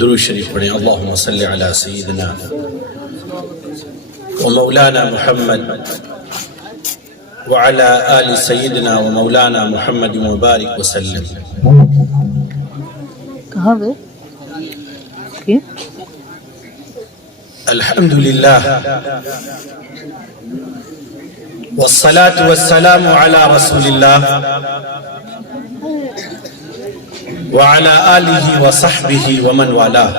درود شریف پڑھیں. اللہم صلی علی سیدنا و مولانا محمد وعلی آل سیدنا و مولانا محمد مبارک وسلم. کہاں گئے؟ الحمدللہ والصلاة والسلام على رسول اللہ وعلى آلہ وصحبہ ومن والاه.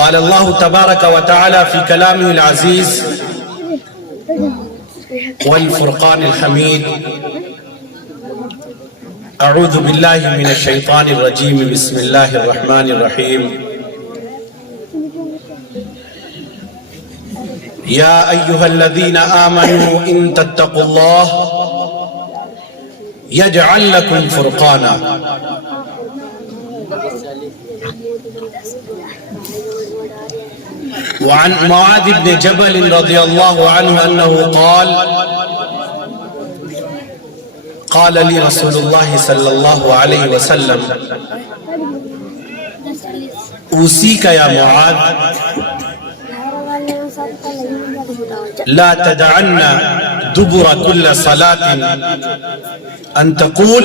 قال اللہ تبارک وتعالی فی کلامہ العزیز والفرقان الحمید. اعوذ باللہ من الشیطان الرجیم. بسم اللہ الرحمن الرحیم. یا ایہا الذین آمنوا ان تتقوا اللہ یجعل لکم فرقانا. وعن معاذ بن جبل رضی اللہ عنہ انہ قال قال لي رسول الله صلى الله عليه وسلم اوصيك يا معاذ لا تدعن دبر كل صلاة أن تقول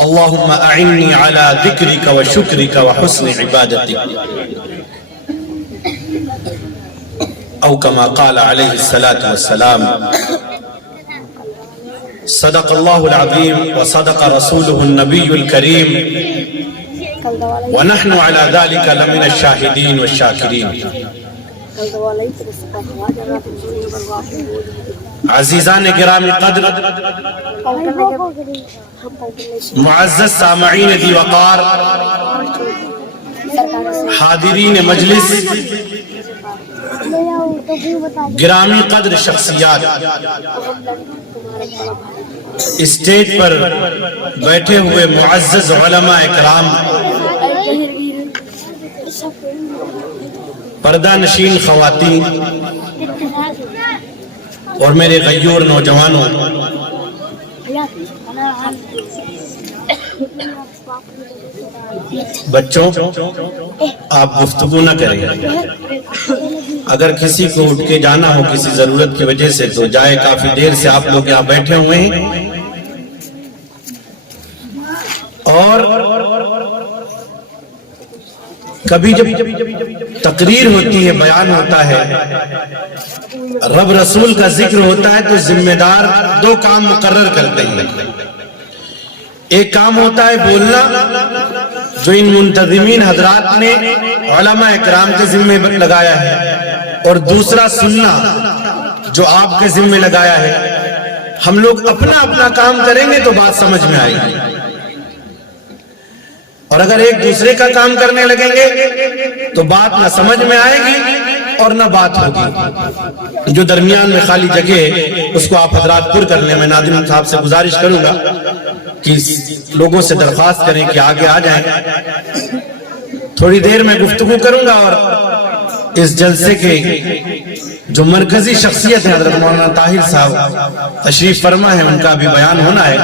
اللهم أعني على ذكرك وشكرك وحسن عبادتك أو كما قال عليه الصلاة والسلام. صدق اللہ العظیم وصدق رسولہ النبی الکریم ونحن على ذلك لمن الشاہدین والشاکرین. عزیزان گرامی قدر، معزز سامعین دی وقار، حاضرین مجلس، گرامی قدر شخصیات، اسٹیج پر بیٹھے ہوئے معزز علماء اکرام، پردہ نشین خواتین اور میرے غیور نوجوانوں، بچوں آپ گفتگو نہ کریں. اگر کسی کو اٹھ کے جانا ہو کسی ضرورت کی وجہ سے تو جائے. کافی دیر سے آپ لوگ یہاں بیٹھے ہوئے ہیں اور کبھی جب تقریر ہوتی ہے، بیان ہوتا ہے، رب رسول کا ذکر ہوتا ہے تو ذمہ دار دو کام مقرر کرتے ہیں. ایک کام ہوتا ہے بولنا جو ان منتظمین حضرات نے علماء اکرام کے ذمہ لگایا ہے، اور دوسرا سننا جو آپ کے ذمہ لگایا ہے. ہم لوگ اپنا اپنا کام کریں گے تو بات سمجھ میں آئے گی، اور اگر ایک دوسرے کا کام کرنے لگیں گے تو بات نہ سمجھ میں آئے گی اور نہ بات ہوگی. جو درمیان میں خالی جگہ ہے اس کو آپ حضرات پر کر لیں. میں ناظرین صاحب سے گزارش کروں گا کہ لوگوں سے درخواست کریں کہ آگے آ جائیں. تھوڑی دیر میں گفتگو کروں گا اور اس جلسے کے جو مرکزی شخصیت ہے حضرت مولانا طاہر صاحب تشریف فرما ہے، ان کا بھی بیان ہونا ہے.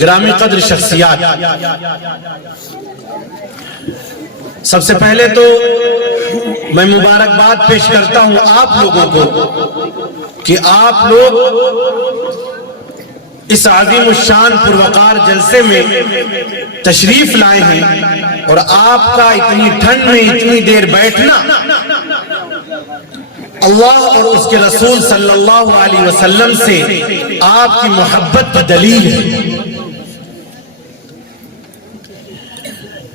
گرامی قدر شخصیات، سب سے پہلے تو میں مبارکباد پیش کرتا ہوں آپ لوگوں کو کہ آپ لوگ اس عظیم الشان پروقار جلسے میں تشریف لائے ہیں، اور آپ کا اتنی ٹھنڈ میں اتنی دیر بیٹھنا اللہ اور اس کے رسول صلی اللہ علیہ وسلم سے آپ کی محبت کی دلیل ہے.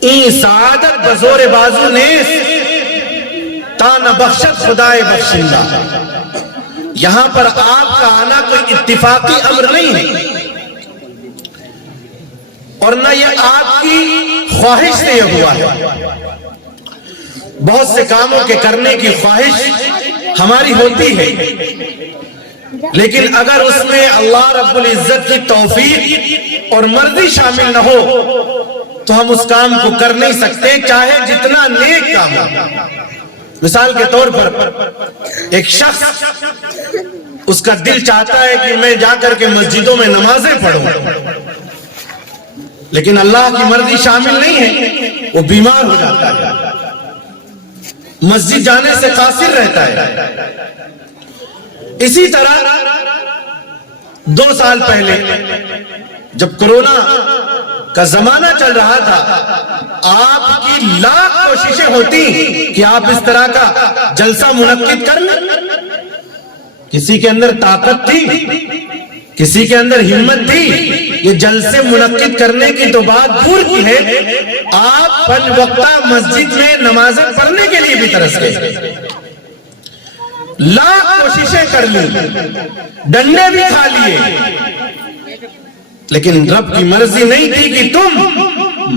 این سعادت بزور بازو نیس تا نہ بخشت خدائے بخشندہ. یہاں پر آپ کا آنا کوئی اتفاقی امر نہیں ہے، اور نہ یہ آپ کی خواہش سے یہ ہوا ہے. بہت سے کاموں کے کرنے کی خواہش ہماری ہوتی ہے، لیکن اگر اس میں اللہ رب العزت کی توفیق اور مرضی شامل نہ ہو تو ہم اس کام کو کر نہیں سکتے، چاہے جتنا نیک کام ہو. مثال کے طور پر ایک شخص اس کا دل چاہتا ہے کہ میں جا کر کے مسجدوں میں نمازیں پڑھوں، لیکن اللہ کی مرضی شامل نہیں ہے، وہ بیمار ہو جاتا ہے، مسجد جانے سے قاصر رہتا ہے۔ اسی طرح 2 سال پہلے جب کورونا کا زمانہ چل رہا تھا، آپ کی لاکھ کوششیں ہوتی کہ آپ اس طرح کا جلسہ منعقد کر لیں۔ کسی کے اندر طاقت تھی، کسی کے اندر ہمت تھی، یہ جلسے منعقد کرنے کی تو بات دور کی ہے، آپ 5 وقتہ مسجد میں نمازیں پڑھنے کے لیے بھی ترس گئے، لاکھ کوششیں کر لی، ڈنڈے بھی کھا لیے، لیکن رب کی مرضی نہیں تھی کہ تم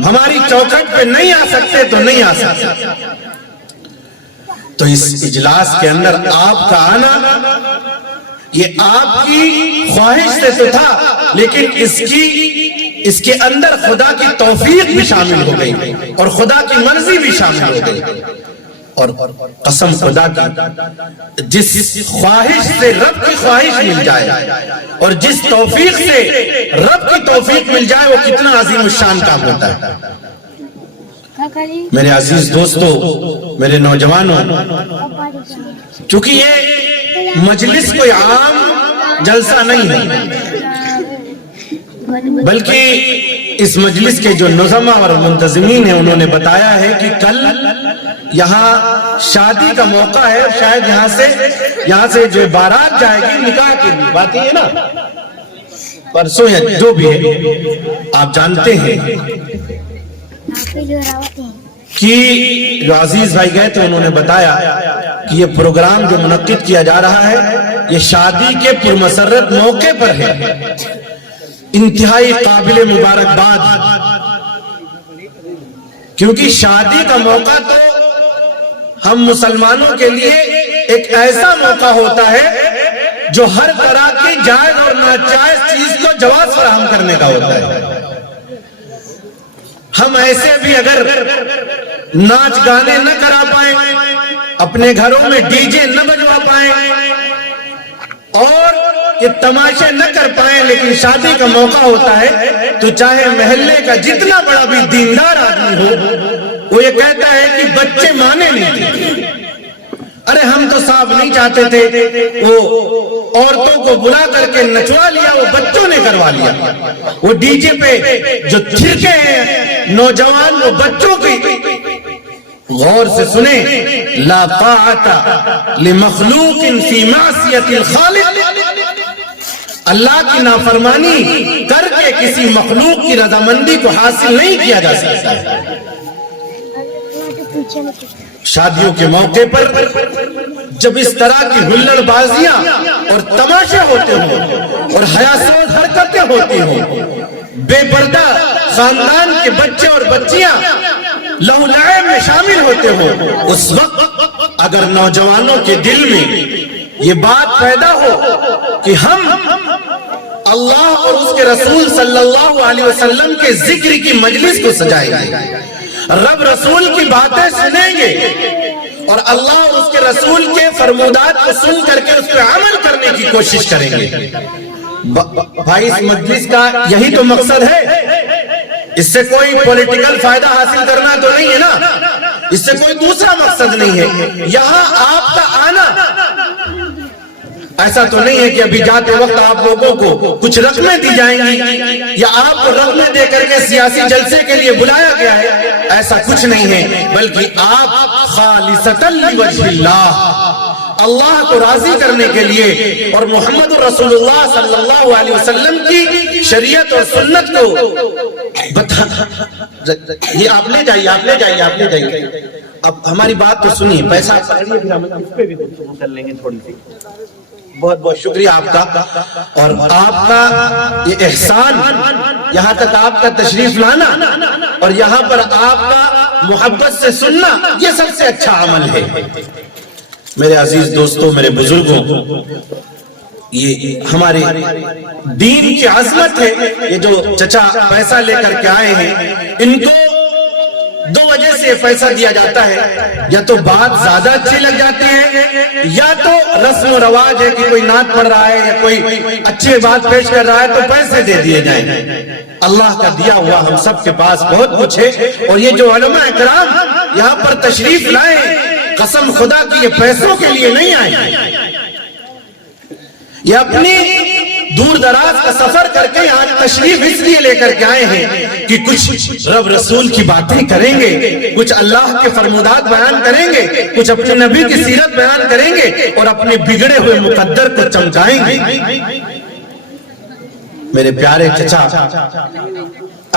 ہماری چوکھٹ پہ نہیں آ سکتے تو نہیں آ سکتے۔ تو اس اجلاس کے اندر آپ کا آنا یہ آپ کی خواہش سے تو تھا، لیکن اس کے اندر خدا کی توفیق بھی شامل ہو گئی اور خدا کی مرضی بھی شامل ہو گئی، اور قسم خدا کی جس خواہش سے رب کی خواہش مل جائے اور جس توفیق سے رب کی توفیق مل جائے، وہ کتنا عظیم الشان کام ہوتا ہے۔ میرے عزیز دوستو، میرے نوجوانوں، چونکہ یہ مجلس کوئی عام جلسہ نہیں ہے، بلکہ اس مجلس کے جو نظماء اور منتظمین ہیں انہوں نے بتایا ہے کہ کل یہاں شادی کا موقع ہے، شاید یہاں سے جو بارات جائے گی نکاح کی بات ہے نا، پرسوں یا جو بھی ہے، آپ جانتے ہیں کہ جو عزیز بھائی گئے تھے انہوں نے بتایا کہ یہ پروگرام جو منعقد کیا جا رہا ہے یہ شادی کے پرمسرت موقع پر ہے، انتہائی قابل مبارکباد، کیونکہ شادی کا موقع تو ہم مسلمانوں کے لیے ایک ایسا موقع ہوتا ہے جو ہر طرح کی جائز اور ناجائز چیز کو جواز فراہم کرنے کا ہوتا ہے۔ ہم ایسے بھی اگر ناچ گانے نہ کرا پائیں، اپنے گھروں میں ڈی جے نہ بجوا پائیں اور یہ تماشے نہ کر پائیں، لیکن شادی کا موقع ہوتا ہے تو چاہے محلے کا جتنا بڑا بھی دیندار آدمی ہو، وہ یہ کہتا ہے کہ بچے مانے نہیں تھے، ارے ہم تو صاحب نہیں چاہتے تھے، وہ عورتوں کو بلا کر کے نچوا لیا، وہ بچوں نے کروا لیا، وہ ڈی جے پہ جو چھڑکے ہیں نوجوان وہ بچوں کی۔ غور سے سنیں، لا طاعت لمخلوق فی معصیت الخالق، اللہ کی نافرمانی کر کے کسی مخلوق کی رضامندی کو حاصل نہیں کیا جا سکتا ہے۔ شادیوں کے موقع پر جب اس طرح کی ہلڑ بازیاں اور تماشے ہوتے ہوں اور حیاسوز حرکتیں ہوتی ہوں، بے پردہ خاندان کے بچے اور بچیاں لہو لعب میں شامل ہوتے ہوں، اس وقت اگر نوجوانوں کے دل میں یہ بات پیدا ہو کہ ہم اللہ اور اس کے رسول صلی اللہ علیہ وسلم کے ذکر کی مجلس کو سجائیں گے، رب رسول کی باتیں سنیں گے اور اللہ اور اس کے رسول کے فرمودات کو سن کر کے اس پہ عمل کرنے کی کوشش کریں گے۔ بھائی اس مجلس کا یہی تو مقصد ہے، اس سے کوئی پولیٹیکل فائدہ حاصل کرنا تو نہیں ہے نا، اس سے کوئی دوسرا مقصد نہیں ہے۔ یہاں آپ کا آنا ایسا تو نہیں ہے کہ ابھی جاتے وقت آپ لوگوں کو کچھ رقمیں دی جائیں گی یا آپ کو رقمیں دے کر کے سیاسی جلسے کے لیے بلایا گیا ہے، ایسا کچھ نہیں ہے، بلکہ آپ خالصتاً لوجہ اللہ، اللہ کو راضی کرنے کے لیے اور محمد رسول اللہ صلی اللہ علیہ وسلم کی شریعت اور سنت کو یہ آپ لے جائیے۔ اب ہماری بات تو سنیے، پیسہ پھر ہم اس پہ بھی گفتگو کر لیں گے تھوڑی سی۔ بہت بہت شکریہ آپ کا، اور آپ کا یہ احسان، یہاں تک آپ کا تشریف لانا اور یہاں پر آپ کا محبت سے سننا، یہ سب سے اچھا عمل ہے۔ میرے عزیز دوستوں، میرے بزرگوں، یہ ہمارے دین کی عظمت ہے۔ یہ جو چچا پیسہ لے کر کے آئے ہیں، ان کو 2 وجہ سے لیے پیسہ دیا جاتا ہے یا تو بات زیادہ اچھی لگ جاتی ہے یا تو رسم و رواج ہے کہ کوئی نعت پڑھ رہا ہے یا کوئی اچھی بات پیش کر رہا ہے تو پیسے دے دیے جائیں. اللہ کا دیا ہوا ہم سب کے پاس بہت کچھ ہے. اور یہ جو علماء اکرام یہاں پر تشریف لائے قسم خدا کی یہ پیسوں کے لیے نہیں آئے, یہ اپنی دور دراز کا سفر کر کے یہاں تشریف اس لیے لے کر کے آئے ہیں کہ کچھ رب رسول کی باتیں کریں گے, کچھ اللہ کے فرمودات بیان کریں گے, کچھ اپنے نبی کی سیرت بیان کریں گے اور اپنے بگڑے ہوئے مقدر کو چمکائیں گے. میرے پیارے چچا,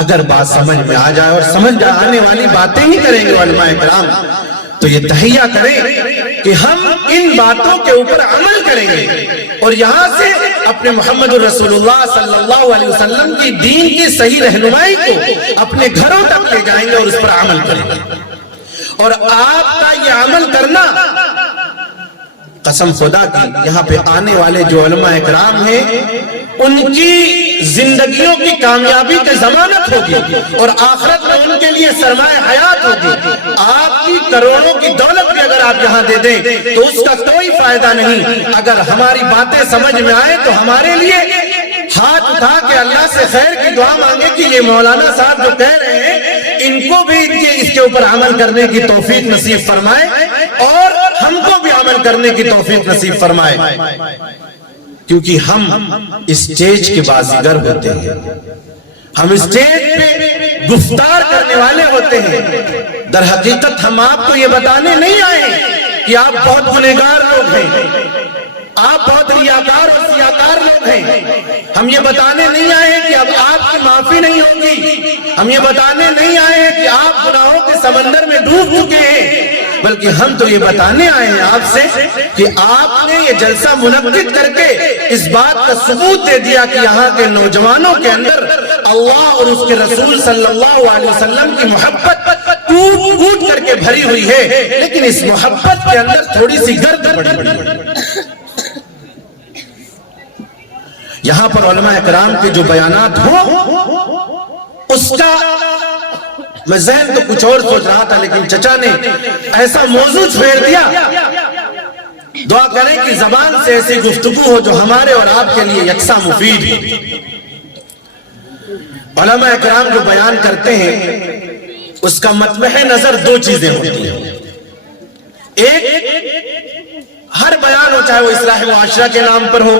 اگر بات سمجھ میں آ جائے اور سمجھ آنے والی باتیں ہی کریں گے علماء کرام تو یہ تہیہ کریں کہ ہم ان باتوں کے اوپر عمل کریں گے اور یہاں سے اپنے محمد الرسول اللہ صلی اللہ علیہ وسلم کی دین کی صحیح رہنمائی کو اپنے گھروں تک لے جائیں گے اور اس پر عمل کریں گے. اور آپ کا یہ عمل کرنا قسم خدا کی یہاں پہ آنے والے جو علماء اکرام ہیں ان کی زندگیوں کی کامیابی کی ضمانت ہوگی اور آخرت میں ان کے لیے سرمایہ حیات ہوگی. آپ کی کروڑوں کی دولت بھی اگر آپ یہاں دے دیں تو اس کا کوئی فائدہ نہیں. اگر ہماری باتیں سمجھ میں آئے تو ہمارے لیے ہاتھ اٹھا کے اللہ سے خیر کی دعا مانگے کہ یہ مولانا صاحب جو کہہ رہے ہیں ان کو بھی اس کے اوپر عمل کرنے کی توفیق نصیب فرمائے اور ہم کو بھی عمل کرنے کی توفیق نصیب فرمائے. کیونکہ ہم اسٹیج کے بازیگر ہوتے ہیں, ہم اسٹیج پہ گفتار کرنے والے ہوتے ہیں. در حقیقت ہم آپ کو یہ بتانے نہیں آئے کہ آپ بہت گنہگار لوگ ہیں, آپ بہت ریاکار اور سیاکار لوگ ہیں. ہم یہ بتانے نہیں آئے کہ اب آپ کی معافی نہیں ہوگی, ہم یہ بتانے نہیں آئے کہ آپ گناہوں کے سمندر میں ڈوب چکے ہیں, بلکہ ہم تو یہ بتانے آئے ہیں آپ سے کہ آپ نے یہ جلسہ منعقد کر کے اس بات کا ثبوت دے دیا کہ یہاں کے نوجوانوں کے اندر اللہ اور اس کے رسول صلی اللہ علیہ وسلم کی محبت ٹوٹ ٹوٹ کر کے بھری ہوئی ہے, لیکن اس محبت کے اندر تھوڑی سی گرد پڑی ہے. یہاں پر علماء اکرام کے جو بیانات ہوں اس کا میں ذہن تو کچھ اور سوچ رہا تھا لیکن چچا نے ایسا موضوع چھیڑ دیا. دعا کریں کہ زبان سے ایسی گفتگو ہو جو ہمارے اور آپ کے لیے یکساں مفید ہو. علماء اکرام جو بیان کرتے ہیں اس کا مطمح نظر دو چیزیں ہوتی ہیں. ایک ہر بیان ہو چاہے وہ اصلاح معاشرہ کے نام پر ہو,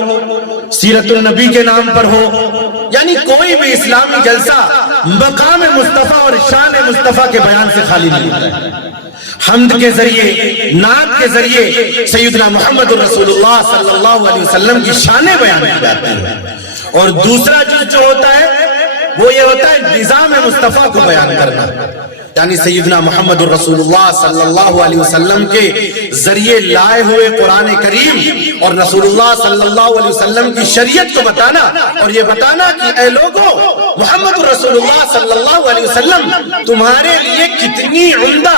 سیرت النبی کے نام پر ہو, یعنی کوئی بھی اسلامی جلسہ مقام مصطفیٰ اور شان مصطفیٰ کے بیان سے خالی نہیں ہوتا ہے. حمد کے ذریعے, نعت کے ذریعے سیدنا محمد الرسول اللہ صلی اللہ علیہ وسلم کی شانیں بیان کی جاتی ہیں. اور دوسرا چیز جو ہوتا ہے وہ یہ ہوتا ہے نظام مصطفیٰ کو بیان کرنا, یعنی سیدنا محمد الرسول اللہ صلی اللہ علیہ وسلم کے ذریعے لائے ہوئے قرآن کریم اور رسول اللہ صلی اللہ علیہ وسلم کی شریعت کو بتانا اور یہ بتانا کہ اے لوگوں محمد الرسول اللہ صلی اللہ علیہ وسلم تمہارے لیے کتنی عمدہ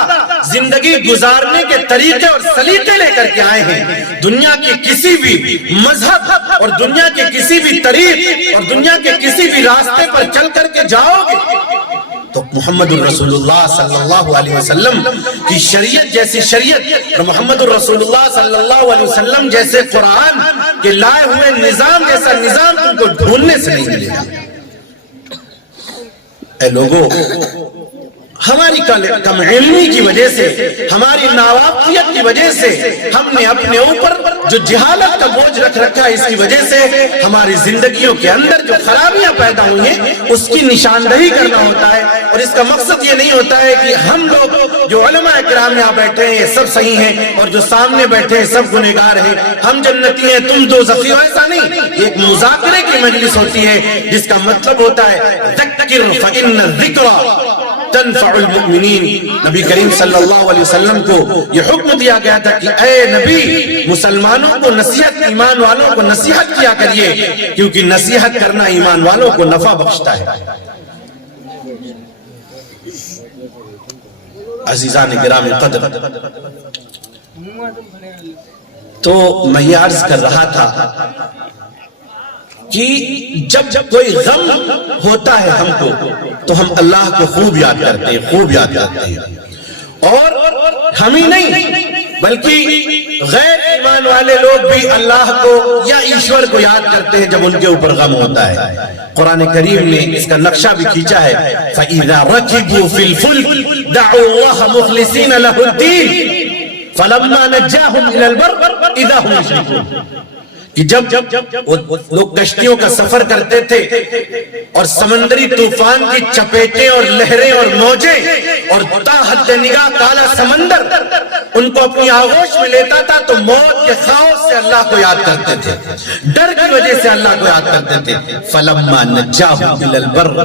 زندگی گزارنے کے طریقے اور سلیقے لے کر کے آئے ہیں. دنیا کے کسی بھی مذہب اور دنیا کے کسی بھی طریق اور دنیا کے کسی بھی راستے پر چل کر کے جاؤ گے تو محمد الرسول اللہ صلی اللہ علیہ وسلم کی شریعت جیسی شریعت اور محمد الرسول اللہ صلی اللہ علیہ وسلم جیسے قرآن کے لائے ہوئے نظام جیسا نظام تم کو ڈھونڈنے سے نہیں ملے گا. اے لوگوں, ہماری کم علمی کی وجہ سے, ہماری ناواقفیت کی وجہ سے ہم نے اپنے اوپر جو جہالت کا بوجھ رکھ رکھا ہے, اس کی وجہ سے ہماری زندگیوں کے اندر جو خرابیاں پیدا ہوئی ہیں اس کی نشاندہی کرنا ہوتا ہے. اور اس کا مقصد یہ نہیں ہوتا ہے کہ ہم لوگ جو علماء اکرام یہاں بیٹھے ہیں یہ سب صحیح ہیں اور جو سامنے بیٹھے ہیں سب گنہگار ہیں, ہم جنتی ہیں تم دوزخی ہو, ایسا نہیں. ایک مذاکرے کی مجلس ہوتی ہے جس کا مطلب ہوتا ہے ذکر فإن الذکر تنفع المؤمنین. نبی کریم صلی اللہ علیہ وسلم کو یہ حکم دیا گیا تھا کہ اے نبی مسلمانوں کو نصیحت, ایمان والوں کو نصیحت کیا کریے کیونکہ نصیحت کرنا ایمان والوں کو نفع بخشتا ہے. عزیزان گرامی قدر, تو میں یہ عرض کر رہا تھا کہ جب کوئی غم ہوتا ہے ہم کو تو ہم اللہ کو خوب یاد کرتے ہیں, خوب یاد کرتے ہیں. اور ہم ہی نہیں بلکہ غیر ایمان والے لوگ بھی اللہ کو یا ایشور کو یاد کرتے ہیں جب ان کے اوپر غم ہوتا ہے۔ قرآن کریم نے اس کا نقشہ بھی کھینچا ہے فَإِذَا رَكِبُوا فِي الْفُلْكِ دَعُوا اللَّهَ مُخْلِصِينَ لَهُ الدِّينَ فَلَمَّا نَجَّاهُمْ إِلَى الْبَرِّ إِذَا هُمْ يُشْرِكُونَ کہ جب لوگ کشتیوں کا سفر کرتے تھے اور سمندری طوفان کی چپیٹیں اور لہریں اور موجیں اور تا حد نگاہ کالا سمندر ان کو اپنی آغوش میں لیتا تھا تو موت کے خوف سے اللہ کو یاد کرتے تھے، ڈر کی وجہ سے اللہ کو یاد کرتے تھے۔ فَلَمَّا نَجَّاهُمْ إِلَى الْبَرِّ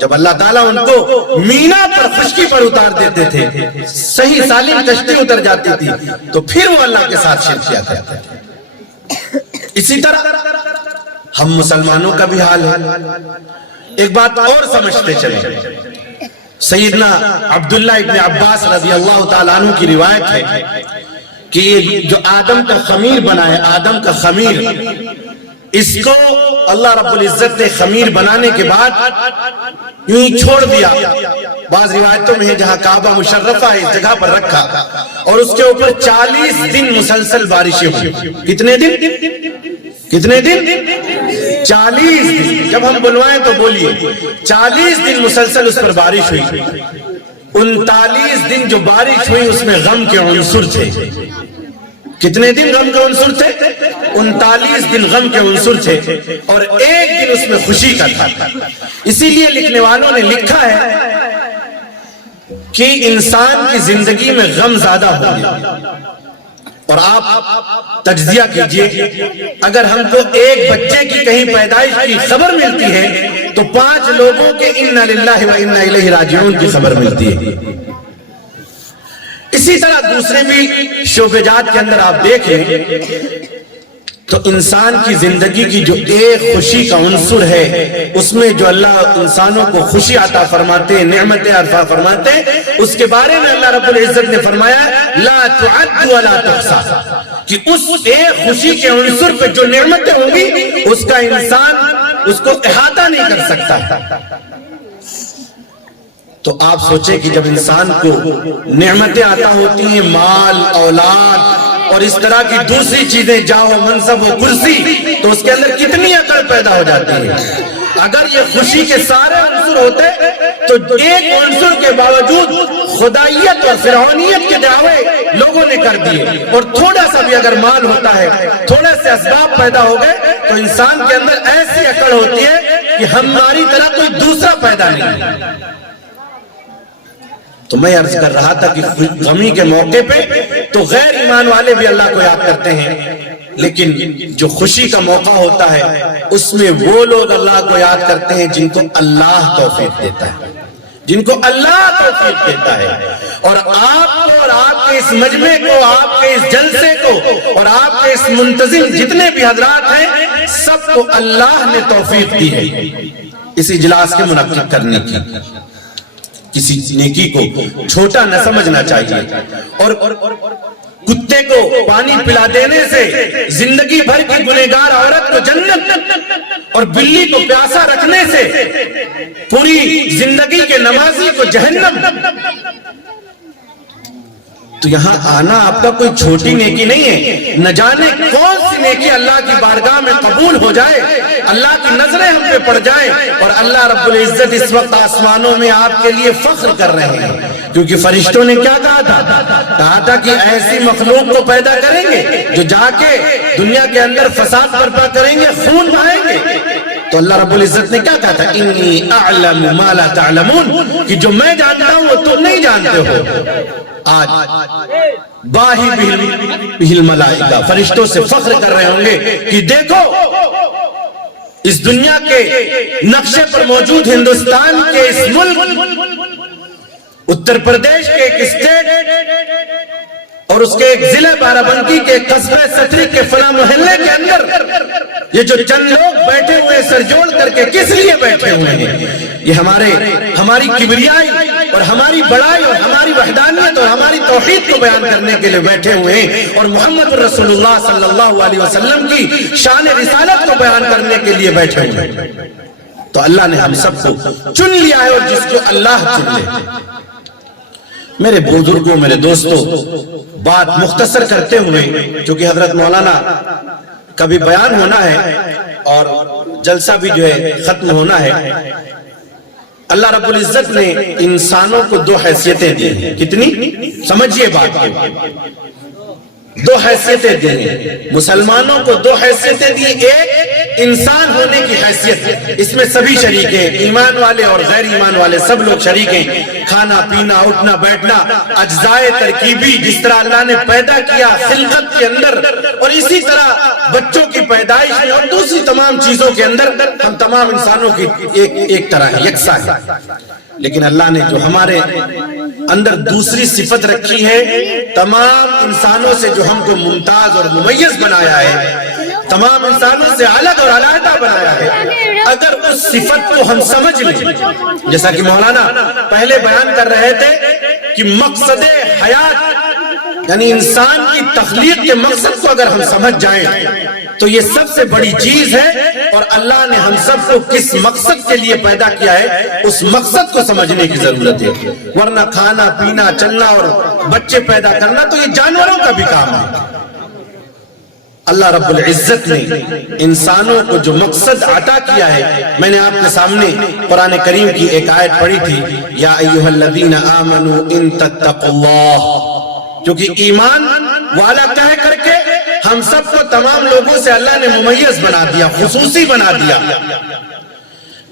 جب اللہ تعالیٰ ان کو مینا پر خشکی پر اتار دیتے تھے، صحیح سالم کشتی اتر جاتی تھی تو پھر وہ اللہ کے ساتھ شرک کیا کرتے تھے۔ اسی طرح ہم مسلمانوں کا بھی حال ہے۔ ایک بات اور سمجھتے چلیں، سیدنا عبداللہ ابن عباس رضی اللہ تعالیٰ عنہ کی روایت ہے کہ جو آدم کا خمیر بنا ہے، آدم کا خمیر، اس کو اللہ رب العزت نے خمیر بنانے کے بعد یوں ہی چھوڑ دیا۔ بعض روایتوں میں ہے جہاں کعبہ مشرفہ ہے اس جگہ پر رکھا اور اس کے اوپر 40 دن مسلسل بارشیں ہوئی۔ کتنے دن؟ 40 دن۔ جب ہم بلوائیں تو بولیے 40 دن مسلسل اس پر بارش ہوئی۔ 39 دن جو بارش ہوئی اس میں غم کے عنصر تھے۔ کتنے دن غم کے عنصر تھے؟ 39 دن غم کے عنصر تھے اور ایک دن اس میں خوشی کا تھا۔ اسی لیے لکھنے والوں نے لکھا ہے کہ انسان کی زندگی میں غم زیادہ ہو گیا۔ اور آپ تجزیہ کیجئے، اگر ہم کو ایک بچے کی کہیں پیدائش کی خبر ملتی ہے تو 5 لوگوں کے اِنَّا لِلَّهِ وَإِنَّا إِلَيْهِ رَاجِعُونَ کی خبر ملتی ہے۔ اسی طرح دوسرے بھی شعبے جات کے اندر آپ دیکھیں تو انسان کی زندگی کی جو ایک خوشی کا عنصر ہے اس میں جو اللہ انسانوں کو خوشی عطا فرماتے ہیں، نعمتیں عطا فرماتے ہیں، اس کے بارے میں اللہ رب العزت نے فرمایا لا تعد ولا تحصى کہ اس ایک خوشی کے عنصر پہ جو نعمتیں ہوں گی اس کا انسان اس کو احاطہ نہیں کر سکتا۔ تو آپ سوچیں کہ جب انسان کو نعمتیں عطا ہوتی ہیں، مال، اولاد اور اس طرح کی دوسری چیزیں، جاہ و منصب و کرسی، تو اس کے اندر کتنی عقل پیدا ہو جاتی ہے۔ اگر یہ خوشی کے سارے عنصر ہوتے تو ایک عنصر کے باوجود خدائیت اور فرعونیت کے دعوے لوگوں نے کر دیے، اور تھوڑا سا بھی اگر مال ہوتا ہے، تھوڑے سے اسباب پیدا ہو گئے تو انسان کے اندر ایسی عقل ہوتی ہے کہ ہماری طرح کوئی دوسرا پیدا نہیں ہے۔ تو میں عرض کر رہا تھا کہ غمی کے موقع پہ تو غیر ایمان والے بھی اللہ کو یاد کرتے ہیں، لیکن جو خوشی کا موقع ہوتا ہے اس میں وہ لوگ اللہ کو یاد کرتے ہیں جن کو اللہ توفیق دیتا ہے، جن کو اللہ توفیق دیتا ہے۔ اور آپ کو اور آپ کے اس مجمع کو، آپ کے اس جلسے کو اور آپ کے اس منتظم جتنے بھی حضرات ہیں، سب کو اللہ نے توفیق دی ہے اس اجلاس کے منعقد کرنے کی۔ کسی نیکی کو چھوٹا نہ سمجھنا چاہیے، اور کتے کو پانی پلا دینے سے زندگی بھر کی گنہگار عورت کو جنت، اور بلی کو پیاسا رکھنے سے پوری زندگی کے نمازی کو جہنم۔ تو یہاں آنا آپ کا کوئی چھوٹی نیکی نہیں ہے، نہ جانے کون سی نیکی اللہ کی بارگاہ میں قبول ہو جائے، اللہ کی نظریں ہم پہ پڑ جائیں، اور اللہ رب العزت اس وقت آسمانوں میں آپ کے لیے فخر کر رہے ہیں، کیونکہ فرشتوں نے کیا کہا تھا کہ ایسی مخلوق کو پیدا کریں گے جو جا کے دنیا کے اندر فساد برپا کریں گے، خون بہائیں گے۔ تو اللہ رب العزت نے کیا کہا تھا انی اعلم ما لا تعلمون، کہ جو میں جانتا ہوں وہ تم نہیں جانتے ہو۔ آج باہی بہل ملائکہ فرشتوں سے فخر کر رہے ہوں گے کہ دیکھو اس دنیا کے نقشے پر موجود ہندوستان کے اس ملک اتر پردیش کے ایک اسٹیٹ اور اس کے ایک ضلع بارہ بنکی کے قصبے ستری کے فلاں محلے کے اندر یہ جو چند لوگ بیٹھے ہوئے سر جوڑ کر کے کس لیے بیٹھے ہوئے ہیں؟ یہ ہماری کبریائی اور ہماری بڑائی اور ہماری وحدانیت اور ہماری توحید کو بیان کرنے کے لیے بیٹھے ہوئے ہیں، اور محمد رسول اللہ صلی اللہ علیہ وسلم کی شان رسالت کو بیان کرنے کے لیے بیٹھے ہوئے ہیں۔ تو اللہ نے ہم سب کو چن لیا ہے، اور جس کو اللہ چن لے میرے بزرگوں، میرے دوستوں، بات مختصر کرتے ہوئے، چونکہ حضرت مولانا کا بھی بیان ہونا ہے اور جلسہ بھی جو ہے ختم ہونا ہے. اللہ رب العزت نے انسانوں کو دو حیثیتیں دی ہیں. کتنی؟ سمجھیے بات کو. دو حیثیتیں دی ہیں مسلمانوں کو. دو حیثیتیں دی. ایک انسان ہونے کی حیثیت، اس میں سبھی شریک ہیں، ایمان والے اور غیر ایمان والے سب لوگ شریک ہیں. کھانا پینا، اٹھنا بیٹھنا، اجزائے ترکیبی جس طرح اللہ نے پیدا کیا خلقت کے اندر، اور اسی طرح بچوں کی پیدائش میں اور دوسری تمام چیزوں کے اندر ہم تمام انسانوں کی ایک طرح ہے، یکساں ہے. لیکن اللہ نے جو ہمارے اندر دوسری صفت رکھی ہے، تمام انسانوں سے جو ہم کو ممتاز اور ممیز بنایا ہے، تمام انسانوں سے الگ اور علیحدہ بنایا ہے، اگر اس صفت کو ہم سمجھ لیں، جیسا کہ مولانا پہلے بیان کر رہے تھے کہ مقصد حیات یعنی انسان کی تخلیق کے مقصد کو اگر ہم سمجھ جائیں تو یہ سب سے بڑی چیز ہے. اور اللہ نے ہم سب کو کس مقصد کے لیے پیدا کیا ہے اس مقصد کو سمجھنے کی ضرورت ہے. ورنہ کھانا پینا، چلنا اور بچے پیدا کرنا تو یہ جانوروں کا بھی کام ہے. اللہ رب العزت نے انسانوں کو جو مقصد عطا کیا ہے، میں نے آپ کے سامنے قرآن کریم کی ایک آیت پڑھی تھی، یا ایھا الذین آمنوا ان تتقوا اللہ. کیونکہ ایمان والا کہہ کر کے ہم سب کو تمام لوگوں سے اللہ نے ممیز بنا دیا، خصوصی بنا دیا.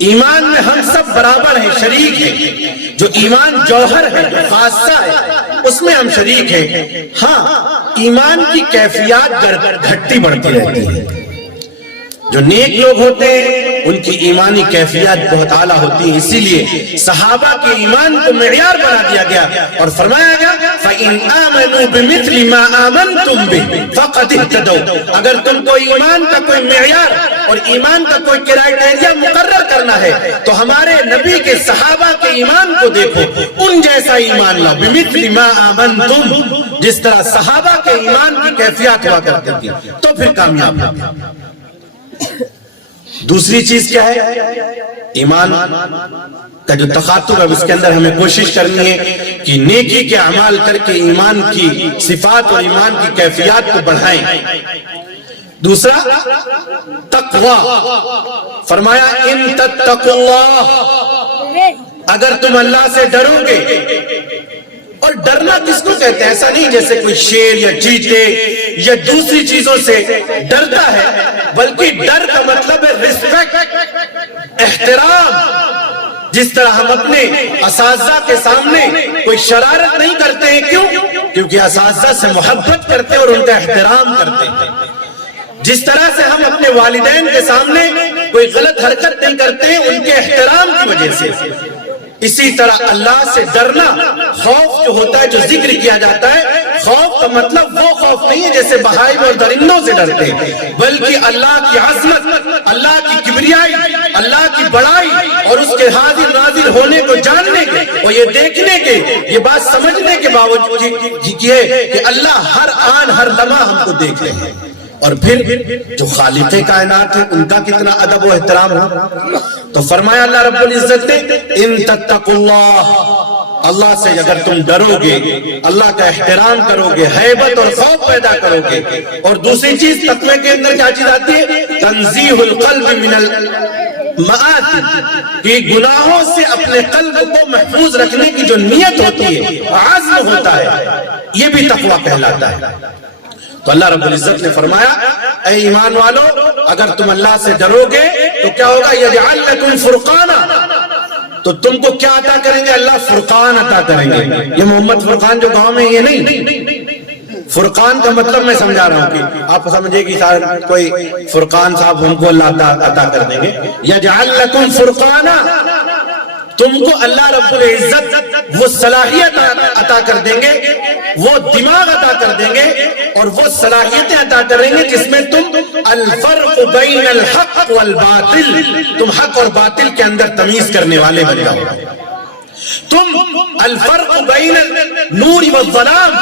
ایمان میں ہم سب برابر ہیں، شریک ہیں. جو ایمان جوہر ہے، جو خاصہ ہے، اس میں ہم شریک ہیں. ہاں، ایمان کی کیفیات گھٹتی بڑھتی رہتی ہے. جو نیک لوگ ہوتے ہیں ان کی ایمانی کیفیات بہت اعلیٰ ہوتی ہیں. اسی لیے صحابہ کے ایمان کو معیار بنا دیا گیا اور فرمایا گیا فَإِنْ آمَنُوا بِمِثْلِ مَا آمَنْتُمْ بِهِ فَقَدْ اهْتَدَوْا. اگر تم کو ایمان کا کوئی معیار اور ایمان کا کوئی کرائٹیریا مقرر کرنا ہے تو ہمارے نبی کے صحابہ کے ایمان کو دیکھو، ان جیسا ایمان لاؤ. بِمِثْلِ مَا آمَنْتُمْ، جس طرح صحابہ کے ایمان کی کیفیات ہوا کرتی تھی، تو پھر کامیاب ہوگا. دوسری چیز کیا ہے؟ ایمان کا جو تخاطب ہے اس کے اندر ہمیں کوشش کرنی ہے کہ نیکی کے اعمال کر کے ایمان کی صفات اور ایمان کی کیفیات کو بڑھائیں. دوسرا تقوی. فرمایا ان تتقوا اللہ، اگر تم اللہ سے ڈرو گے. اور ڈرنا کس کو کہتے ہیں؟ ایسا نہیں جیسے کوئی شیر یا چیتے یا دوسری چیزوں سے ڈرتا ہے، بلکہ ڈر کا مطلب ہے ریسپیکٹ، احترام. جس طرح ہم اپنے اساتذہ کے سامنے کوئی شرارت نہیں کرتے ہیں. کیوں؟ کیونکہ اساتذہ سے محبت کرتے ہیں اور ان کا احترام کرتے ہیں. جس طرح سے ہم اپنے والدین کے سامنے کوئی غلط حرکت نہیں کرتے ہیں ان کے احترام کی وجہ سے. اسی طرح اللہ سے ڈرنا، خوف جو ہوتا ہے، جو ذکر کیا جاتا ہے، خوف کا مطلب وہ خوف نہیں ہے جیسے بہائم اور درندوں سے ڈرتے ہیں، بلکہ اللہ کی عظمت، اللہ کی کبریائی، اللہ کی بڑائی اور اس کے حاضر ناظر ہونے کو جاننے کے اور یہ دیکھنے کے، یہ بات سمجھنے کے باوجود کہ اللہ ہر آن ہر لمحہ ہم کو دیکھ رہے ہیں. اور پھر جو خالق کائنات ہے ان کا کتنا ادب و احترام ہو. تو فرمایا اللہ رب العزت نے ان تتقوا اللہ، اللہ سے اگر تم ڈرو گے، اللہ کا احترام کرو گے، ہیبت اور خوف پیدا کرو گے. اور دوسری چیز تقوی کے اندر کیا چیز آتی ہے؟ تنزیہ القلب من المعاصی، کہ گناہوں سے اپنے قلب کو محفوظ رکھنے کی جو نیت ہوتی ہے، عزم ہوتا ہے، یہ بھی تقوی کہلاتا ہے. تو اللہ رب العزت نے فرمایا اے ایمان والو، اگر تم اللہ سے ڈرو گے تو کیا ہوگا؟ یجعل لکم فرقانا، تو تم کو کیا عطا کریں گے؟ اللہ فرقان عطا کریں گے. یہ محمد فرقان جو گاؤں میں، یہ نہیں. فرقان کا مطلب میں سمجھا رہا ہوں کہ آپ سمجھے کہ کوئی فرقان صاحب ہم کو اللہ عطا کر دیں گے. یجعل لکم فرقانا، تم کو اللہ رب العزت وہ صلاحیت عطا کر دیں گے، وہ دماغ عطا کر دیں گے اور وہ صلاحیتیں عطا کریں گے جس میں تم الفرق بین الحق والباطل، تم حق اور باطل کے اندر تمیز کرنے والے بن جاؤ. تم الفرق بین النور والظلام،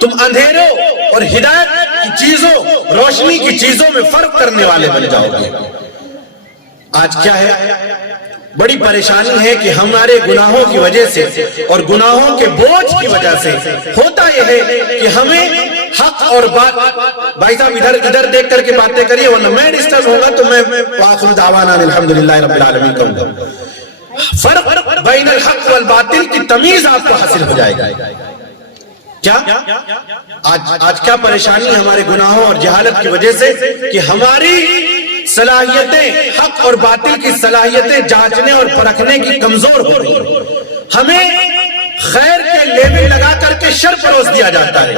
تم اندھیروں اور ہدایت کی چیزوں، روشنی کی چیزوں میں فرق کرنے والے بن جاؤ گے. آج کیا ہے؟ بڑی پریشانی ہے کہ ہمارے گناہوں کی وجہ سے اور گناہوں کے بوجھ کی وجہ سے ہوتا یہ ہے کہ ہمیں حق اور بات، بھائی صاحب ادھر دیکھ کر کے باتیں کریے ورنہ میں ڈسٹرب ہوں گا تو میں وآخر دعوانا الحمدللہ رب العالمین کہوں گا۔ فرق بین الحق والباطل کی تمیز آپ کو حاصل ہو جائے گا۔ کیا آج کیا پریشانی ہمارے گناہوں اور جہالت کی وجہ سے کہ ہماری صلاحیتیں، حق اور باطل کی صلاحیتیں جانچنے اور پرکھنے کی کمزور ہو رہی ہیں۔ ہمیں خیر کے لیبل لگا کر کے شر پروس دیا جاتا ہے،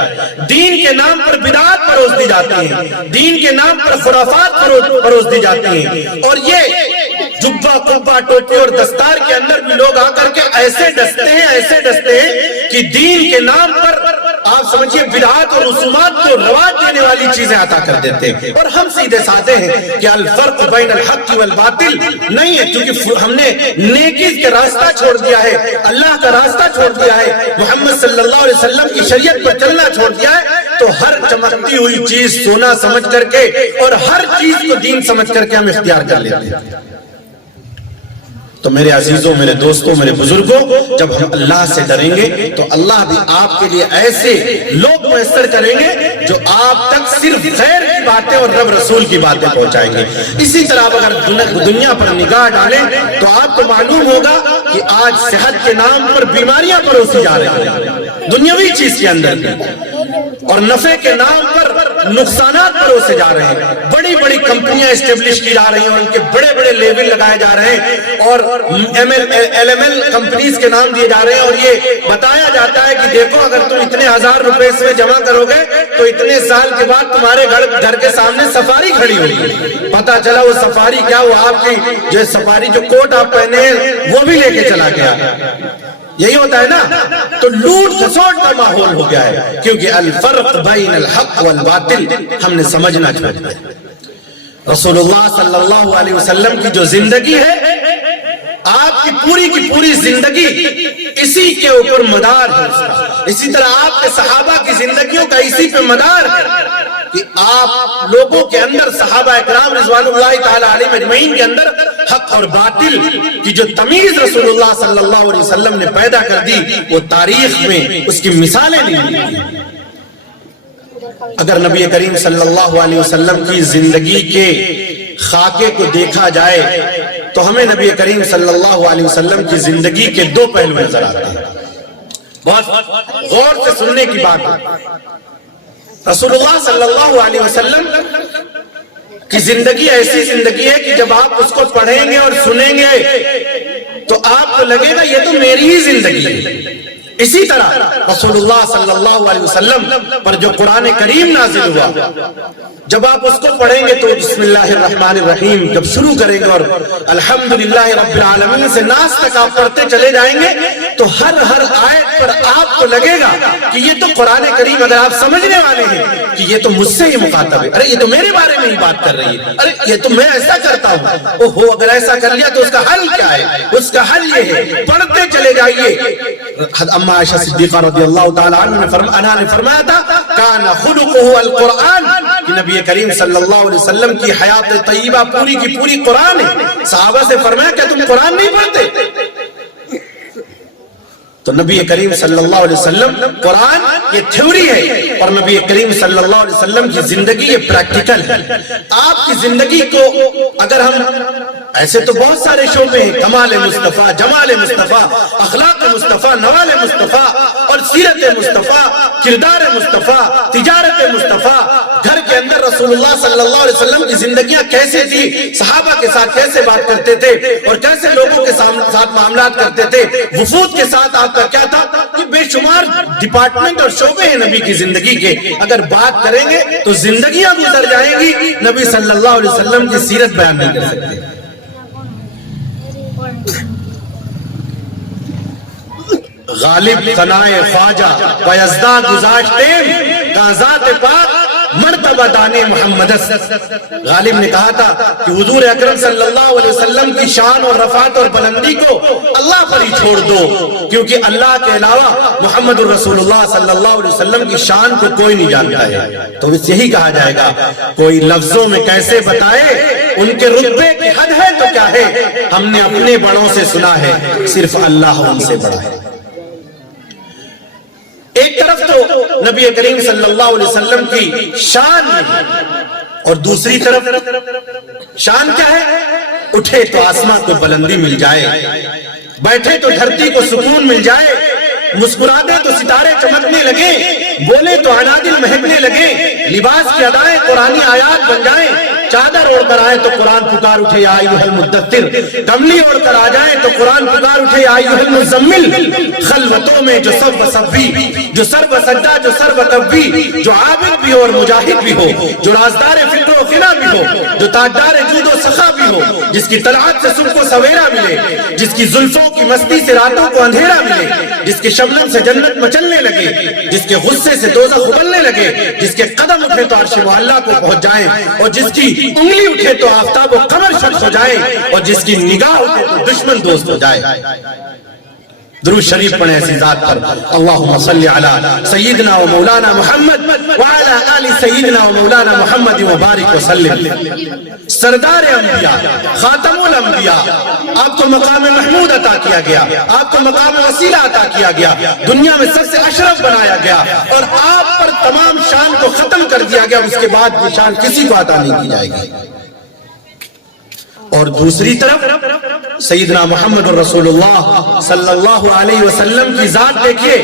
دین کے نام پر بدعات پروس دی جاتی ہیں، دین کے نام پر خرافات پروس دی جاتی ہیں، اور یہ جبہ قبہ ٹوپی اور دستار کے اندر بھی لوگ آ کر کے ایسے ڈستے ہیں کہ دین کے نام پر آپ سمجھیے بدعات اور رسومات کو رواج دینے والی چیزیں عطا کر دیتے ہیں۔ اور ہم سیدھے سادے ہیں کہ الفرق بین الحق والباطل نہیں ہے، کیونکہ ہم نے نیکی کا راستہ چھوڑ دیا ہے، اللہ کا راستہ چھوڑ دیا ہے، محمد صلی اللہ علیہ وسلم کی شریعت پر چلنا چھوڑ دیا ہے، تو ہر چمکتی ہوئی چیز سونا سمجھ کر کے اور ہر چیز کو دین سمجھ کر کے ہم اختیار کر لیتے ہیں۔ تو میرے عزیزوں، میرے دوستوں، میرے بزرگوں، جب ہم اللہ سے ڈریں گے تو اللہ بھی آپ کے لیے ایسے لوگ میسر کریں گے جو آپ تک صرف خیر کی باتیں اور رب رسول کی باتیں پہنچائیں گے۔ اسی طرح اگر دنیا پر نگاہ ڈالیں تو آپ کو معلوم ہوگا کہ آج صحت کے نام پر بیماریاں پروسی جا رہی ہیں، دنیاوی چیز کے اندر بھی، اور نفع کے نام پر نقصانات پروسے جا رہے ہیں۔ بڑی بڑی کمپنیاں اسٹیبلش کی جا رہی ہیں، ان کے بڑے بڑے لیبل لگائے جا رہے ہیں، اور LML کمپنیز کے نام دیے جا رہے ہیں، اور یہ بتایا جاتا ہے کہ دیکھو اگر تم اتنے ہزار روپے اس میں جمع کرو گے تو اتنے سال کے بعد تمہارے گھر کے سامنے سفاری کھڑی ہوئی۔ پتا چلا وہ سفاری کیا، وہ آپ کی جو سفاری جو کوٹ آپ پہنے ہیں وہ بھی لے کے چلا گیا۔ یہی ہوتا ہے نا، تو لوٹ کھسوٹ کا ماحول ہو گیا ہے، کیونکہ الفرق بین الحق والباطل ہم نے سمجھنا چھوڑ دیا۔ رسول اللہ صلی اللہ علیہ وسلم کی جو زندگی ہے، آپ کی پوری زندگی اسی کے اوپر مدار ہے، اسی طرح آپ کے صحابہ کی زندگیوں کا اسی پہ مدار ہے کہ آپ لوگوں کے اندر، صحابہ اکرام رضوان اللہ تعالی علیہم اجمعین کے اندر حق اور باطل کی جو تمیز رسول اللہ صلی اللہ علیہ وسلم نے پیدا کر دی، وہ تاریخ میں اس کی مثالیں نہیں ملتی۔ اگر نبی کریم صلی اللہ علیہ وسلم کی زندگی کے خاکے کو دیکھا جائے تو ہمیں نبی کریم صلی اللہ علیہ وسلم کی زندگی کے دو پہلو نظر آتے ہیں۔ بہت غور سے سننے کی بات ہے، رسول اللہ صلی اللہ علیہ وسلم کی زندگی ایسی زندگی ہے کہ جب آپ اس کو پڑھیں گے اور سنیں گے تو آپ کو لگے گا یہ تو میری ہی زندگی ہے۔ اسی طرح رسول اللہ صلی اللہ علیہ وسلم پر جو قرآن کریم نازل ہوا، جب آپ اس کو پڑھیں گے تو بسم اللہ الرحمن الرحیم جب شروع کریں گے اور الحمدللہ رب العالمین سے ناس تک آپ پڑھتے چلے جائیں گے تو ہر آیت پر آپ کو لگے گا کہ یہ تو قرآن کریم، اگر آپ سمجھنے والے ہیں کہ یہ تو مجھ سے ہی مخاطب ہے، ارے یہ تو میرے بارے میں ہی بات کر رہی ہے، ارے یہ تو میں ایسا کرتا ہوں، اوہو اگر ایسا کر لیا تو اس کا حل کیا ہے؟ اس کا حل یہ ہے، پڑھتے چلے جائیے۔ اما عائشہ صدیقہ رضی اللہ تعالی عنہ نے فرمایا تھا کان خلقہ القرآن، کہ نبی کریم صلی اللہ علیہ وسلم کی حیات طیبہ پوری کی پوری قرآن ہے۔ صحابہ سے فرمایا کہ تم قرآن نہیں پڑھتے؟ تو نبی کریم صلی اللہ علیہ وسلم، قرآن یہ تھیوری ہے اور نبی کریم صلی اللہ علیہ وسلم کی زندگی یہ پریکٹیکل ہے۔ آپ کی زندگی کو اگر ہم، ایسے تو بہت سارے شعبے ہیں، کمال مصطفیٰ، جمال مصطفیٰ، اخلاق مصطفیٰ، نوال مصطفیٰ اور سیرت مصطفیٰ، کردار مصطفیٰ، تجارت مصطفیٰ، گھر کے اندر رسول اللہ صلی اللہ علیہ وسلم کی زندگیاں کیسے تھی، صحابہ کے ساتھ کیسے بات کرتے تھے اور کیسے لوگوں کے ساتھ معاملات کرتے تھے، وفود کے ساتھ آپ کا کیا تھا، یہ بے شمار ڈپارٹمنٹ اور شعبے ہیں نبی کی زندگی کے۔ اگر بات کریں گے تو زندگیاں گزر جائیں گی، نبی صلی اللہ علیہ وسلم کی سیرت بیان نہیں کر سکتے۔ غالب ثنائے خواجہ ویزداد گزاشتیم کا ذات پاک مرتبہ دانے محمد۔ غالب نے کہا تھا کہ حضور اکرم صلی اللہ علیہ وسلم کی شان اور رفعت اور بلندی کو اللہ پر ہی چھوڑ دو، کیونکہ اللہ کے علاوہ محمد الرسول اللہ صلی اللہ علیہ وسلم کی شان کو کوئی نہیں جانتا ہے۔ تو اس یہی کہا جائے گا، کوئی لفظوں میں کیسے بتائے ان کے رتبے کی حد ہے تو کیا ہے، ہم نے اپنے بڑوں سے سنا ہے صرف اللہ ان سے بڑا ہے۔ ایک طرف تو نبی کریم صلی اللہ علیہ وسلم کی شان ہے، اور دوسری طرف شان کیا ہے؟ اٹھے تو آسمان کو بلندی مل جائے، بیٹھے تو دھرتی کو سکون مل جائے، مسکراتے تو ستارے چمکنے لگے، بولے تو انادل مہکنے لگے، لباس کی ادائیں قرآنی آیات بن جائیں، چادر اوڑھ کر آئے تو قرآن پکار اٹھے یا ایھا المدثر، کملی اوڑھ کر آ جائیں تو قرآن پکار اٹھے یا ایھا المزمل، خلوتوں میں جو سب وسبی، جو سر بسجدہ، جو سر بتبی، جو عابد بھی ہو اور مجاہد بھی ہو، جو رازدار فکر و خلا بھی ہو، جو تاجدار جود و سخا بھی ہو، جس کی طلعت سے صبح کو سویرا ملے، جس کی زلفوں کی مستی سے راتوں کو اندھیرا ملے، جس کے شبنم سے جنت مچلنے لگے، جس کے غصے سے دوزخ ابلنے لگے، جس کے قدم اٹھے تو عرش معلیٰ کو پہنچ جائیں، اور جس کی انگلی اٹھے تو آفتاب و قمر شمس ہو جائیں، اور جس کی نگاہ اٹھے تو دشمن دوست ہو جائے۔ درود شریف پڑھیں ایسی ذات پر، اللہم صلی علی سیدنا و مولانا محمد وعلی آل سیدنا و مولانا محمد وبارک وسلم۔ سردار انبیاء، خاتم الانبیاء، آپ کو مقام محمود عطا کیا گیا، آپ کو مقام وسیلہ عطا کیا گیا، دنیا میں سب سے اشرف بنایا گیا، اور آپ پر تمام شان کو ختم کر دیا گیا، اس کے بعد یہ شان کسی کو عطا نہیں کی جائے گی۔ اور دوسری طرف سیدنا محمد رسول اللہ صلی اللہ علیہ وسلم کی ذات دیکھیے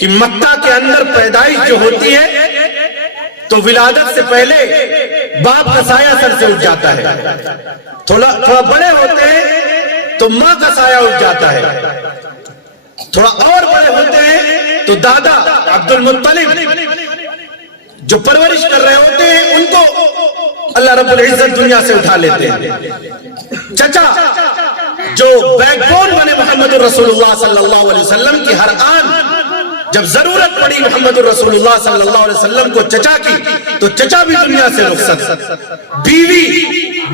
کہ مکہ کے اندر پیدائش جو ہوتی ہے تو ولادت سے پہلے باپ کا سایہ سر سے اٹھ جاتا ہے، تھوڑا بڑے ہوتے ہیں تو ماں کا سایہ اٹھ جاتا ہے، تھوڑا اور بڑے ہوتے ہیں تو دادا عبد المطلب جو پرورش کر رہے ہوتے ہیں ان کو اللہ رب العزت دنیا سے اٹھا لیتے ہیں، چچا جو بیک بون بنے محمد رسول اللہ صلی اللہ علیہ وسلم کی، ہر آن جب ضرورت پڑی محمد رسول اللہ صلی اللہ علیہ وسلم کو چچا کی تو چچا بھی دنیا سے رخصت، بیوی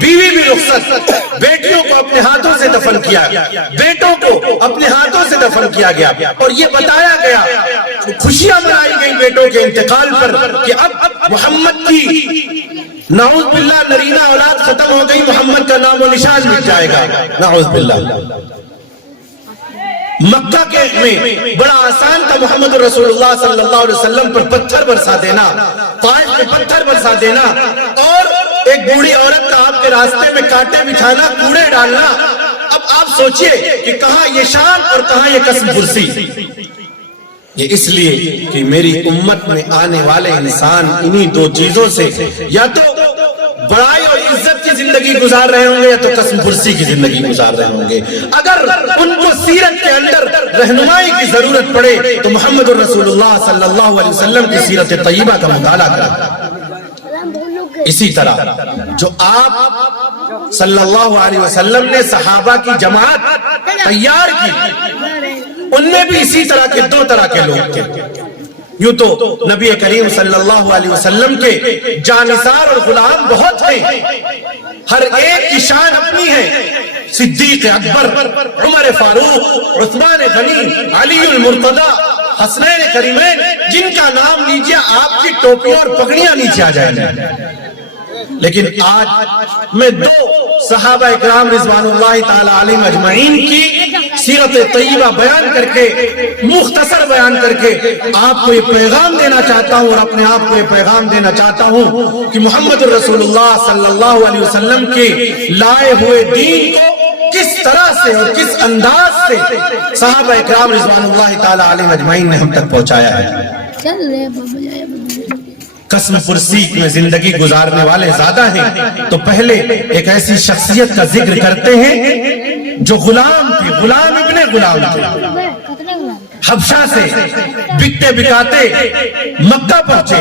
بھی رخصت، بیٹیوں کو اپنے ہاتھوں سے دفن کیا، بیٹوں کو اپنے ہاتھوں سے دفن کیا گیا، اور یہ بتایا گیا، خوشیاں منائی گئی بیٹوں کے انتقال پر کہ اب محمد کی نعوذ باللہ نرینہ اولاد ختم ہو گئی، محمد کا نام و نشان مٹ جائے گا، نعوذ باللہ۔ مکہ کے میں بڑا آسان تھا محمد رسول اللہ صلی اللہ علیہ وسلم پر پتھر برسا دینا، طائف میں پتھر برسا دینا، اور ایک بوڑھی عورت کا آپ کے راستے میں کانٹے بچھانا، کوڑے ڈالنا۔ اب آپ سوچئے کہ کہاں یہ شان اور کہاں یہ قسم پرسی۔ یہ اس لیے کہ میری امت میں آنے والے انسان انہی دو چیزوں سے یا تو بڑائی اور عزت کی زندگی گزار رہے ہوں گے یا تو قسم پرسی کی زندگی گزار رہے ہوں گے۔ اگر ان کو سیرت کے اندر رہنمائی کی ضرورت پڑے تو محمد رسول اللہ صلی اللہ علیہ وسلم کی سیرت طیبہ کا مطالعہ کریں۔ اسی طرح جو آپ صلی اللہ علیہ وسلم نے صحابہ کی جماعت تیار کی، ان میں بھی اسی طرح کے دو طرح کے لوگ تھے۔ یوں تو نبی کریم صلی اللہ علیہ وسلم کے جانثار اور غلام بہت ہیں، ہر ایک کی شان اپنی ہے، صدیق اکبر، عمر فاروق، عثمان غنی، علی المرتضی، حسنین کریمین، جن کا نام لیجئے آپ کی ٹوپیاں اور پگڑیاں نیچے آ جائیں گے۔ لیکن آج میں دو صحابہ اکرام رضوان اللہ تعالی علیہم اجمعین کی سیرت طیبہ بیان کر کے، مختصر بیان کر کے آپ کو یہ پیغام دینا چاہتا ہوں، اور اپنے آپ کو یہ پیغام دینا چاہتا ہوں کہ محمد رسول اللہ صلی اللہ علیہ وسلم کے لائے ہوئے دین کو کس طرح سے اور کس انداز سے صحابہ اکرام رضوان اللہ تعالی علیہم اجمعین نے ہم تک پہنچایا ہے۔ قسم پرسی میں زندگی گزارنے والے زیادہ ہیں، تو پہلے ایک ایسی شخصیت کا ذکر کرتے ہیں جو غلام تھے، غلام ابن غلام تھے، حبشہ سے بکتے بکاتے مکہ پہنچے،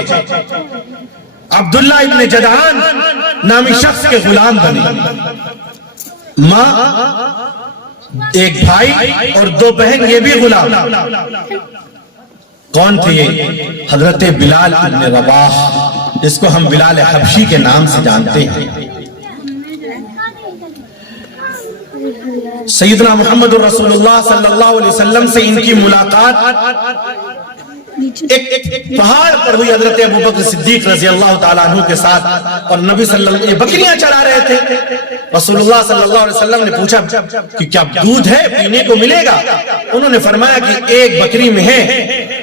عبداللہ ابن جدعان نامی شخص کے غلام بنے، ماں، ایک بھائی اور دو بہن، یہ بھی غلام۔ کون تھے یہ؟ حضرت بلال ابن رباح، جس کو ہم بلال حبشی کے نام سے جانتے ہیں۔ سیدنا محمد رسول اللہ صلی اللہ علیہ وسلم سے ان کی ملاقات ایک پہاڑ پر ہوئی حضرت ابوبکر صدیق رضی اللہ تعالیٰ عنہ کے ساتھ، اور نبی صلی اللہ علیہ وسلم بکریاں چلا رہے تھے۔ رسول اللہ صلی اللہ علیہ وسلم نے پوچھا کہ کیا دودھ ہے، پینے کو ملے گا؟ انہوں نے فرمایا کہ ایک بکری میں ہے،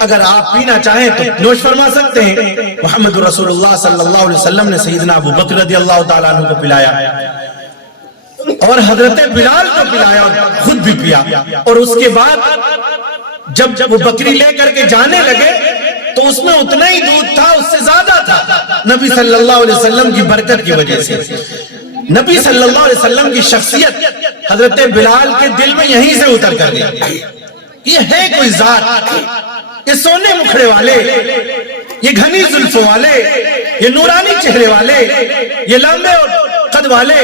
اگر آپ پینا چاہیں تو نوش فرما سکتے ہیں۔ محمد رسول اللہ صلی اللہ علیہ وسلم نے سیدنا ابوبکر رضی اللہ تعالیٰ عنہ کو پلایا، اور حضرت بلال کو پلایا اور خود بھی پیا۔ اور اس کے بعد جب وہ بکری لے کر کے جانے لگے تو اس میں اتنا ہی دودھ تھا، اس سے زیادہ تھا، نبی صلی اللہ علیہ وسلم کی برکت کی وجہ سے۔ نبی صلی اللہ علیہ وسلم کی شخصیت حضرت بلال کے دل میں یہیں سے اتر کر گئی۔ یہ ہے کوئی ذات، یہ سونے مکھڑے والے، یہ گھنی زلفوں والے، یہ نورانی چہرے والے، یہ لمبے قد والے،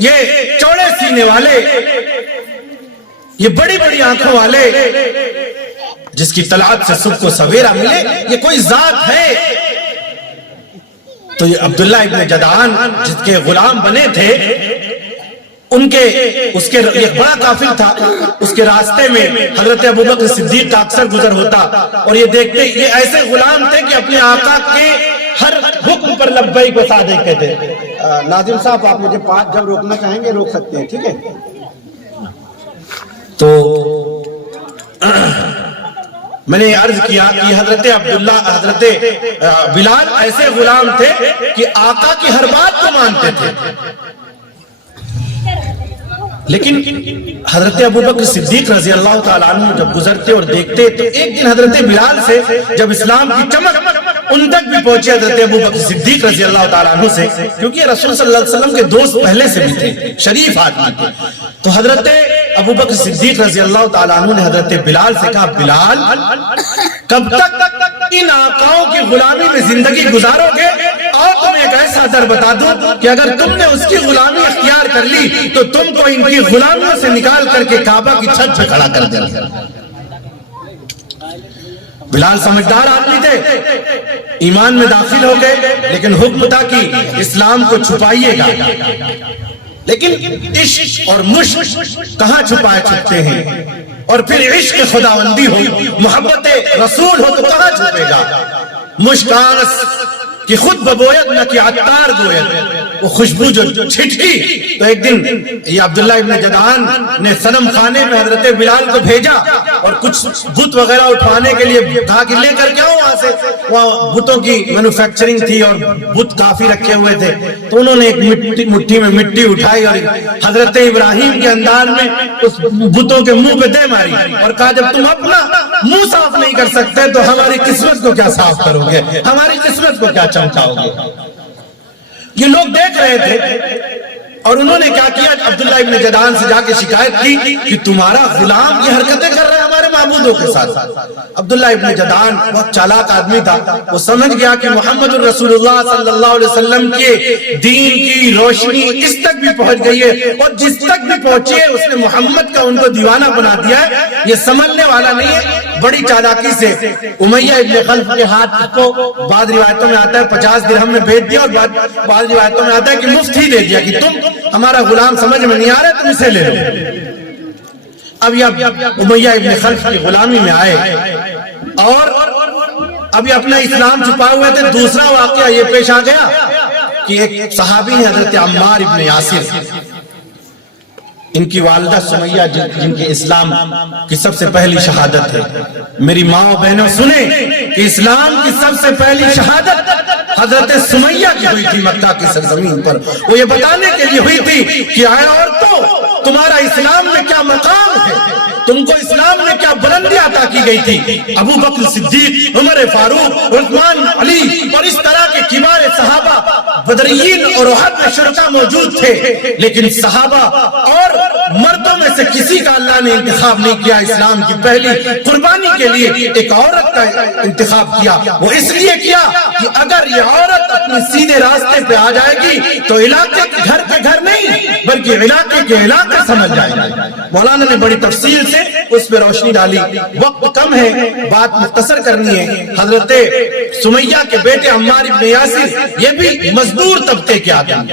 یہ چوڑے سینے والے، یہ بڑی بڑی آنکھوں والے، جس کی طلعت سے صبح کو سویرا ملے، یہ کوئی ذات ہے۔ تو یہ عبداللہ ابن جدعان جس کے غلام بنے تھے، اس کے ایک بڑا قافل تھا، اس کے راستے میں حضرت ابوبکر صدیق کا اکثر گزر ہوتا، اور یہ دیکھتے یہ ایسے غلام تھے کہ اپنے آقا کے ہر حکم پر لبیک و صادق کہتے تھے۔ ناظم صاحب آپ مجھے پاس جب روکنا چاہیں گے روک سکتے ہیں، ٹھیک ہے؟ تو میں نے عرض کیا کہ حضرت بلال ایسے غلام تھے کہ آقا کی ہر بات کو مانتے تھے، لیکن حضرت ابوبکر صدیق رضی اللہ تعالیٰ عنہ جب گزرتے اور دیکھتے تو ایک دن حضرت بلال سے جب اسلام کی چمک ان تک بھی پہنچے حضرت ابوبکر صدیق رضی اللہ تعالیٰ عنہ سے، کیونکہ رسول صلی اللہ علیہ وسلم کے دوست پہلے سے بھی تھے، شریف آدمی تھے، تو حضرت ابوبکر صدیق رضی اللہ تعالیٰ عنہ نے حضرت بلال سے کہا، بلال کب تک ان آقاؤں کی غلامی میں زندگی گزارو گے؟ اور تمہیں ایک ایسا در بتا دوں کہ اگر تم نے اس کی غلامی اختیار کر لی تو تم کو ان کی غلامیوں سے نکال کر کے کعبہ کی چھت پہ کھڑا کر دیں گے۔ بلال سمجھدار آدمی تھے، ایمان میں داخل ہو گئے، لیکن حکم تھا کہ اسلام کو چھپائیے گا، لیکن عشق اور مشق کہاں چھپائے چھپتے ہیں، اور پھر عشق خداوندی ہو، محبت رسول ہو تو کہاں چھپے گا؟ مشق آنس کہ خود ببوید نہ کہ عطار گوید، وہ خوشبو جو چھٹکی، تو ایک دن یہ عبداللہ ابن جدعان نے صنم خانے میں حضرت بلال کو بھیجا اور کچھ بت وغیرہ اٹھوانے کے لیے کہا کہ لے کر کے آؤ وہاں سے، وہاں بتوں کی مینوفیکچرنگ تھی اور بت کافی رکھے ہوئے تھے، تو انہوں نے ایک مٹھی میں مٹی اٹھائی اور حضرت ابراہیم کے انداز میں اس بتوں کے منہ پہ دے ماری اور کہا جب تم اپنا منہ صاف نہیں کر سکتے تو ہماری قسمت کو کیا صاف کرو گے، ہماری قسمت کو کیا چمکاؤ گے؟ یہ لوگ دیکھ رہے تھے، اور انہوں نے کیا کیا، عبداللہ ابن جدعان سے جا کے شکایت کی کہ تمہارا غلام یہ حرکتیں کر رہا ہے ہمارے معبودوں کے ساتھ۔ عبداللہ ابن جدعان بہت چالاک آدمی تھا، وہ سمجھ گیا کہ محمد الرسول اللہ صلی اللہ علیہ وسلم کے دین کی روشنی اس تک بھی پہنچ گئی ہے، اور جس تک بھی پہنچی ہے اس نے محمد کا ان کو دیوانہ بنا دیا ہے، یہ سمجھنے والا نہیں ہے۔ بڑی چالاکی سے امیہ ابن خلف کے ہاتھ کو بعض روایتوں میں آتا ہے 50 درہم میں بیچ دیا، اور بعض روایتوں میں آتا ہے کہ مفت ہی دے دیا کہ تم ہمارا غلام سمجھ میں نہیں آ رہا تم اسے لے لو۔ اب یہ امیہ ابن خلف کی غلامی میں آئے اور اب یہ اپنا اسلام چھپائے ہوئے تھے۔ دوسرا واقعہ یہ پیش آ گیا کہ ایک صحابی ہیں حضرت عمار ابن یاسر، ان کی والدہ سمیہ جن کے اسلام کی سب سے پہلی شہادت ہے۔ میری ماں و بہنوں سنیں کہ اسلام کی سب سے پہلی شہادت حضرت سمیہ کی ہوئی تھی مکہ کی سرزمین پر۔ وہ یہ بتانے کے لیے ہوئی تھی کہ آئے عورتوں تمہارا اسلام میں کیا مقام ہے، تم کو اسلام میں کیا بلندی عطا کی گئی تھی۔ ابو بکر صدیق، عمر فاروق، عثمان، علی اور اس طرح کے کبار صحابہ بدرین اور احد میں شرکا موجود تھے، لیکن صحابہ اور مردوں میں سے کسی کا اللہ نے انتخاب نہیں کیا اسلام کی پہلی قربانی کے لیے ایک عورت کا انتخاب کیا۔ وہ اس لیے کیا کہ اگر یہ عورت اپنے سیدھے راستے پہ آ جائے گی تو علاقے کے گھر نہیں بلکہ علاقے کے علاقے سمجھ جائے گا۔ مولانا نے بڑی تفصیل سے اس پہ روشنی ڈالی، وقت کم ہے، بات مختصر کرنی ہے۔ حضرت سمیہ کے بیٹے عمار ابن یاسر یہ بھی مزدور طبقے کے آدمی،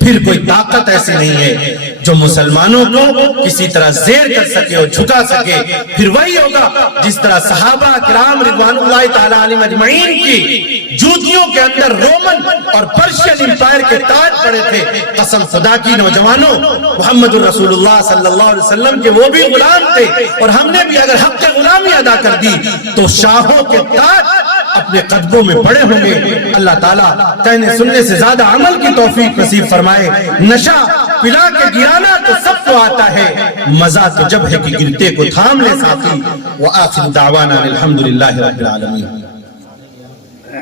پھر کوئی طاقت ایسی نہیں ہے جو مسلمانوں کو کسی طرح زیر کر سکے اور جھکا سکے. پھر وہی ہوگا جس طرح صحابہ کرام رضوان اللہ تعالی علیہم اجمعین کی جوتیوں کے اندر رومن اور پرشین امپائر کے تاج پڑے تھے. قسم خدا کی نوجوانوں، محمد الرسول اللہ صلی اللہ علیہ وسلم کے وہ بھی غلام تھے، اور ہم نے بھی اگر حق غلامی ادا کر دی تو شاہوں کے تاج اپنے قدموں میں پڑے ہوں گے. اللہ تعالیٰ کہنے سننے سے زیادہ عمل کی توفیق نصیب فرمائے. نشہ پلا کے گرانا تو سب کو آتا ہے، مزہ تو جب ہے کہ گرتے کو تھام لے ساتھی. وآخر دعوانا الحمدللہ رب العالمین.